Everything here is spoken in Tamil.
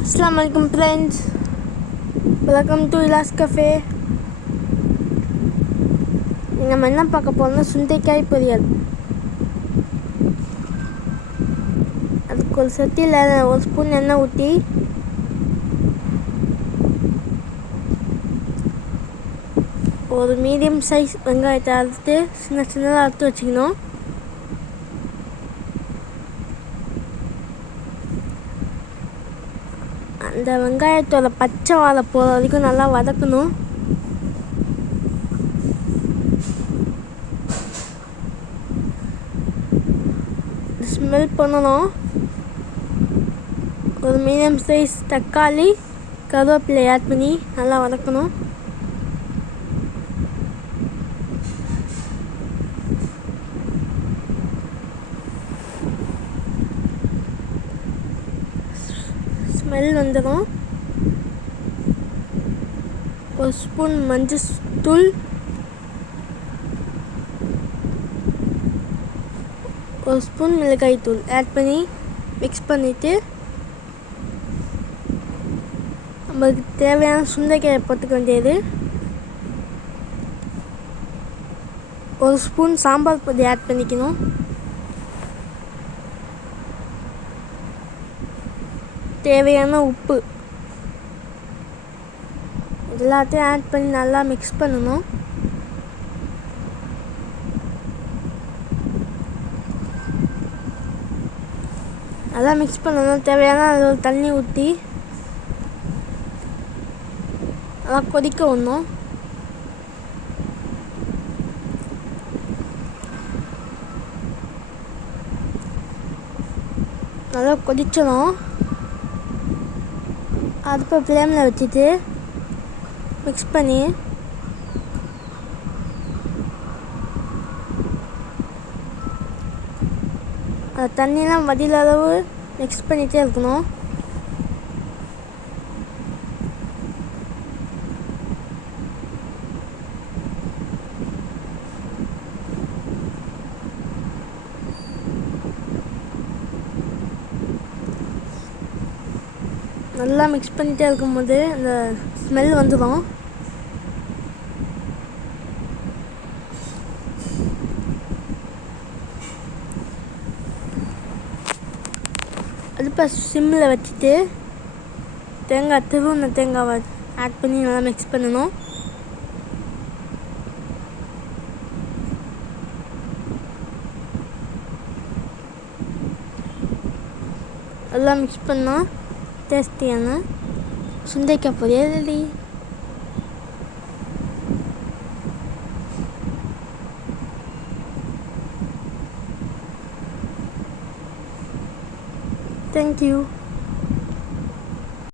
அஸ்லாம் வலைக்கம் friends welcome to Ilas cafe நம்ம என்ன பார்க்க போகிறோம்னா சுண்டைக்காய் பொரியல் அதுக்கு ஒரு சட்டியில் ஒரு ஸ்பூன் எண்ணெய் ஊற்றி ஒரு மீடியம் சைஸ் வெங்காயத்தை அறுத்து சின்ன சின்னதாக அறுத்து வச்சுக்கணும் அந்த வெங்காயத்தோட பச்சை வாழை போகிற வரைக்கும் நல்லா வதக்கணும். ஸ்மெல் பண்ணணும். ஒரு மீடியம் சைஸ் தக்காளி கருவேப்பிலை ஆட் பண்ணி நல்லா வதக்கணும். ஸ்மெல் வந்துடும் ஒரு ஸ்பூன் மஞ்சள் தூள் ஒரு ஸ்பூன் மிளகாய் தூள் ஆட் பண்ணி மிக்ஸ் பண்ணிவிட்டு நம்மளுக்கு தேவையான சுண்டைக்காயை போட்டுக்க வேண்டியது. ஒரு ஸ்பூன் சாம்பார் பொடி ஆட் பண்ணிக்கணும். தேவையான உப்பு. எல்லாத்தையும் ஆட் பண்ணி நல்லா மிக்ஸ் பண்ணணும். நல்லா மிக்ஸ் பண்ணணும். தேவையான அதில் தண்ணி ஊற்றி நல்லா கொதிக்க விடணும். நல்லா கொதிச்சணும் அடுப்பை ஃப்ளேமில் வச்சுட்டு மிக்ஸ் பண்ணி அந்த தண்ணியெலாம் வடிகிற அளவு மிக்ஸ் பண்ணிகிட்டே இருக்கணும். நல்லா மிக்ஸ் பண்ணிகிட்டே இருக்கும்போது அந்த ஸ்மெல் வந்துடும் அடுப்பை சிம்மில் வச்சுட்டு தேங்காய் திருவுன தேங்காவை ஆட் பண்ணி நல்லா மிக்ஸ் பண்ணணும். எல்லாம் மிக்ஸ் பண்ணால் டேஸ்டியான சுண்டைக்காய் பொரியல் ரெடி தேங்க்யூ